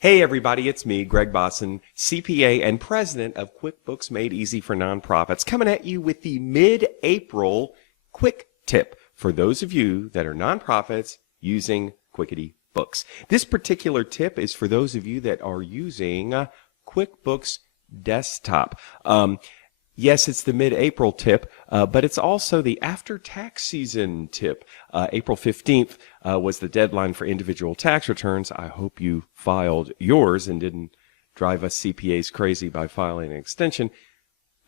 Hey everybody, it's me, Greg Bosson, CPA and president of QuickBooks Made Easy for Nonprofits, coming at you with the mid-April quick tip for those of you that are nonprofits using QuickBooks. This particular tip is for those of you that are using QuickBooks Desktop. Yes, it's the mid-April tip, but it's also the after-tax season tip. April 15th was the deadline for individual tax returns. I hope you filed yours and didn't drive us CPAs crazy by filing an extension.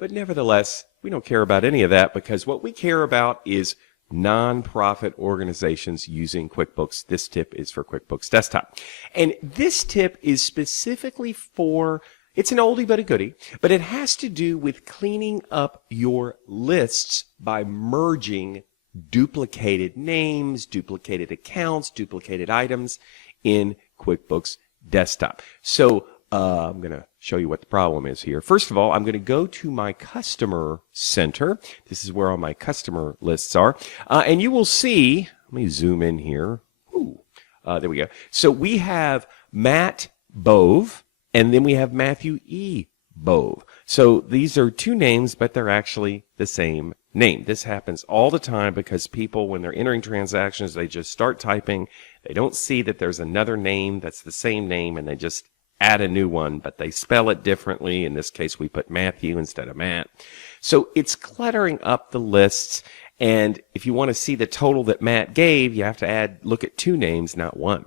But nevertheless, we don't care about any of that because what we care about is nonprofit organizations using QuickBooks. This tip is for QuickBooks Desktop. And this tip is specifically for it's an oldie but a goodie, but it has to do with cleaning up your lists by merging duplicated names, duplicated accounts, duplicated items in QuickBooks Desktop. So I'm going to show you what the problem is here. First of all, I'm going to go to my customer center. This is where all my customer lists are. And you will see, let me zoom in here. There we go. So we have Matt Bove. And then we have Matthew E. Bove. So these are two names, but they're actually the same name. This happens all the time because people, when they're entering transactions, they just start typing. They don't see that there's another name that's the same name, and they just add a new one, but they spell it differently. In this case, we put Matthew instead of Matt. So it's cluttering up the lists. And if you want to see the total that Matt gave, you have to look at two names, not one.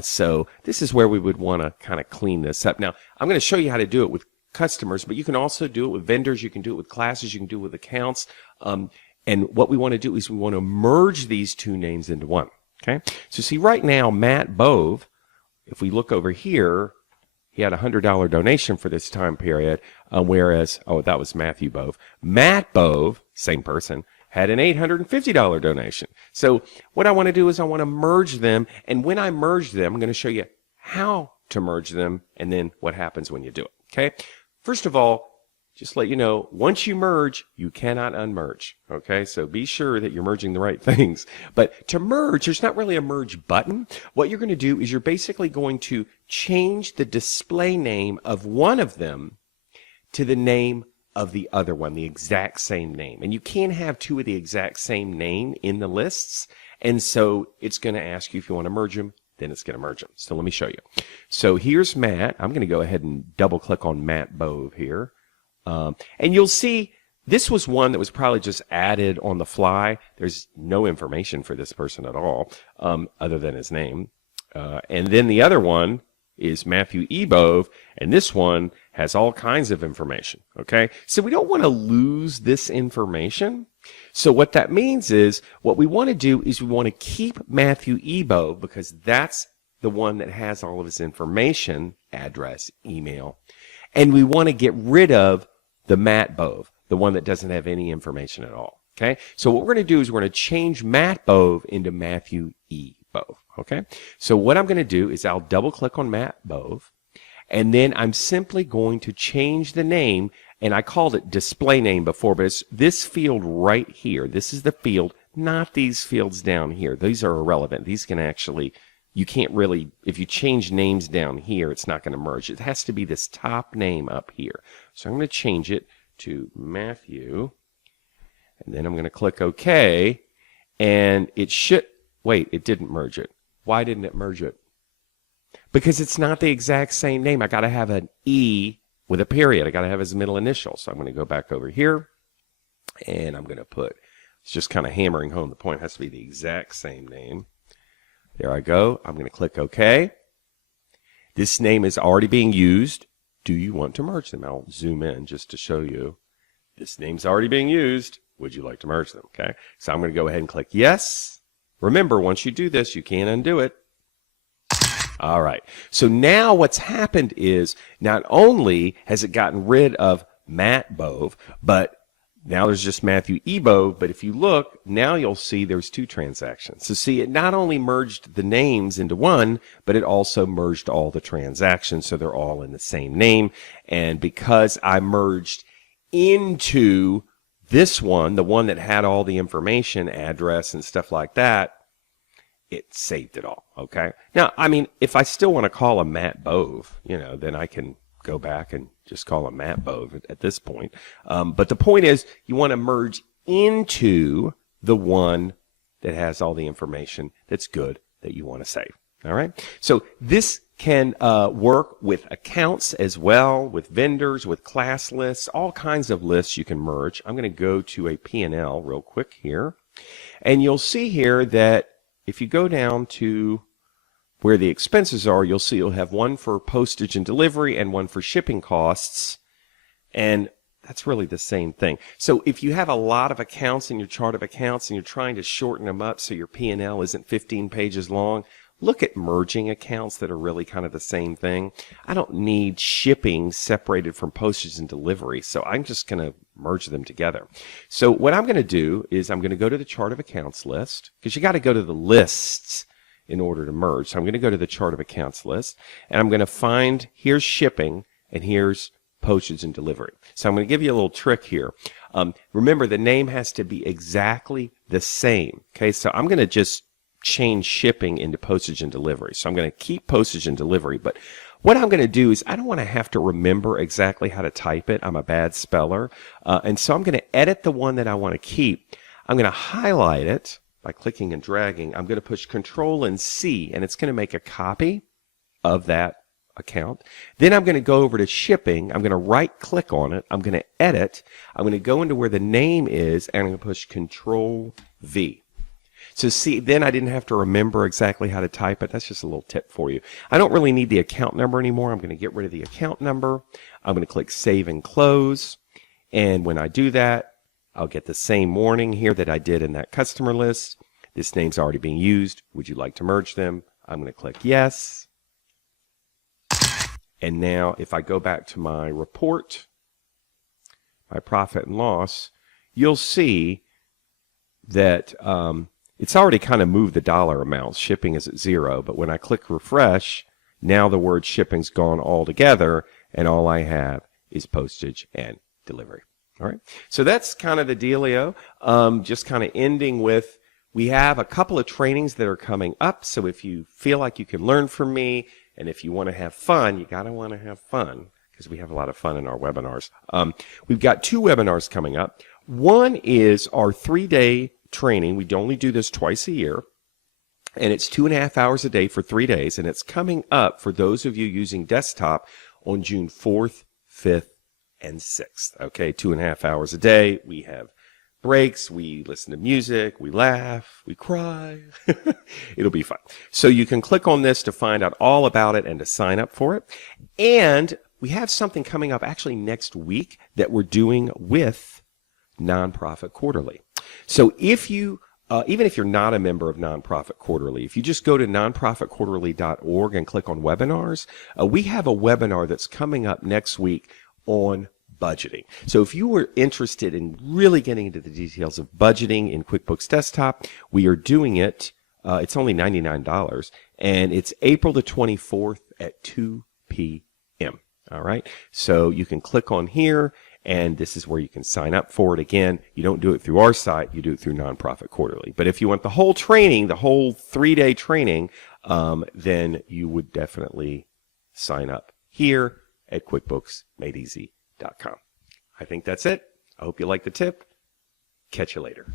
So this is where we would want to kind of clean this up. Now, I'm going to show you how to do it with customers, but you can also do it with vendors. You can do it with classes. You can do it with accounts. And what we want to do is we want to merge these two names into one. Okay. So see right now, Matt Bove, if we look over here, he had a $100 donation for this time period, whereas, that was Matthew Bove. Matt Bove, same person, had an $850 donation. So what I want to do is I want to merge them. And when I merge them, I'm going to show you how to merge them and then what happens when you do it. Okay. First of all, just let you know, once you merge, you cannot unmerge. Okay. So be sure that you're merging the right things. But to merge, there's not really a merge button. What you're going to do is you're basically going to change the display name of one of them to the name of the other one, the exact same name. And you can't have two of the exact same name in the lists. And so it's going to ask you if you want to merge them, then it's going to merge them. So let me show you. So here's Matt. I'm going to go ahead and double click on Matt Bove here. And you'll see this was one that was probably just added on the fly. There's no information for this person at all, other than his name. And then the other one is Matthew E. Bove, and this one has all kinds of information, okay? So we don't want to lose this information. So what that means is, what we want to do is we want to keep Matthew E. Bove because that's the one that has all of his information, address, email, and we want to get rid of the Matt Bove, the one that doesn't have any information at all, okay? So what we're going to do is we're going to change Matt Bove into Matthew E. Bove. Okay, so what I'm going to do is I'll double click on Matt Bove, and then I'm simply going to change the name, and I called it display name before, but it's this field right here. This is the field, not these fields down here. These are irrelevant. These can actually, you can't really, if you change names down here, it's not going to merge. It has to be this top name up here. So I'm going to change it to Matthew, and then I'm going to click OK, and it should, wait, it didn't merge it. Why didn't it merge it? Because it's not the exact same name. I got to have an E with a period. I got to have his middle initial. So I'm going to go back over here, and I'm going to put, it's just kind of hammering home the point. It has to be the exact same name. There I go. I'm going to click OK. This name is already being used. Do you want to merge them? I'll zoom in just to show you. This name's already being used. Would you like to merge them? Okay. So I'm going to go ahead and click yes. Remember, once you do this, you can't undo it. All right. So now what's happened is not only has it gotten rid of Matt Bove, but now there's just Matthew E. Bove. But if you look, now you'll see there's two transactions. So see, it not only merged the names into one, but it also merged all the transactions. So they're all in the same name. And because I merged into this one, the one that had all the information, address, and stuff like that, it saved it all. Okay. Now, I mean, if I still want to call him Matt Bove, then I can go back and just call him Matt Bove at this point. But the point is, you want to merge into the one that has all the information that's good that you want to save. All right. So this can work with accounts as well, with vendors, with class lists, all kinds of lists you can merge. I'm going to go to a P&L real quick here. And you'll see here that if you go down to where the expenses are, you'll see you'll have one for postage and delivery and one for shipping costs. And that's really the same thing. So if you have a lot of accounts in your chart of accounts and you're trying to shorten them up so your P&L isn't 15 pages long, look at merging accounts that are really kind of the same thing. I don't need shipping separated from postage and delivery, so I'm just going to merge them together. So what I'm going to do is I'm going to go to the chart of accounts list, because you got to go to the lists in order to merge. So I'm going to go to the chart of accounts list, and I'm going to find, here's shipping, and here's postage and delivery. So I'm going to give you a little trick here. Remember, the name has to be exactly the same. Okay, so I'm going to just change shipping into postage and delivery. So I'm going to keep postage and delivery, but what I'm going to do is I don't want to have to remember exactly how to type it. I'm a bad speller. And so I'm going to edit the one that I want to keep. I'm going to highlight it by clicking and dragging. I'm going to push Control and C, and it's going to make a copy of that account. Then I'm going to go over to shipping. I'm going to right click on it. I'm going to edit. I'm going to go into where the name is, and I'm going to push Control V. So see, then I didn't have to remember exactly how to type it. That's just a little tip for you. I don't really need the account number anymore. I'm going to get rid of the account number. I'm going to click Save and Close. And when I do that, I'll get the same warning here that I did in that customer list. This name's already being used. Would you like to merge them? I'm going to click Yes. And now if I go back to my report, my profit and loss, you'll see that it's already kind of moved the dollar amounts. Shipping is at 0, but when I click refresh, now the word shipping's gone altogether, and all I have is postage and delivery. All right, so that's kind of the dealio. Just kind of ending with, we have a couple of trainings that are coming up, so if you feel like you can learn from me, and if you want to have fun, you got to want to have fun, because we have a lot of fun in our webinars. We've got 2 webinars coming up. One is our 3-day training. We only do this twice a year, and it's 2.5 hours a day for 3 days, and it's coming up for those of you using desktop on June 4th, 5th, and 6th. Okay, 2.5 hours a day. We have breaks, we listen to music, we laugh, we cry. It'll be fun. So you can click on this to find out all about it and to sign up for it. And we have something coming up actually next week that we're doing with Nonprofit Quarterly. So if you, even if you're not a member of Nonprofit Quarterly, if you just go to nonprofitquarterly.org and click on webinars, we have a webinar that's coming up next week on budgeting. So if you were interested in really getting into the details of budgeting in QuickBooks Desktop, we are doing it. It's only $99, and it's April the 24th at 2 p.m. All right. So you can click on here, and this is where you can sign up for it. Again, you don't do it through our site, you do it through Nonprofit Quarterly. But if you want the whole training, the whole 3-day training, then you would definitely sign up here at QuickBooksMadeEasy.com. I think that's it. I hope you like the tip. Catch you later.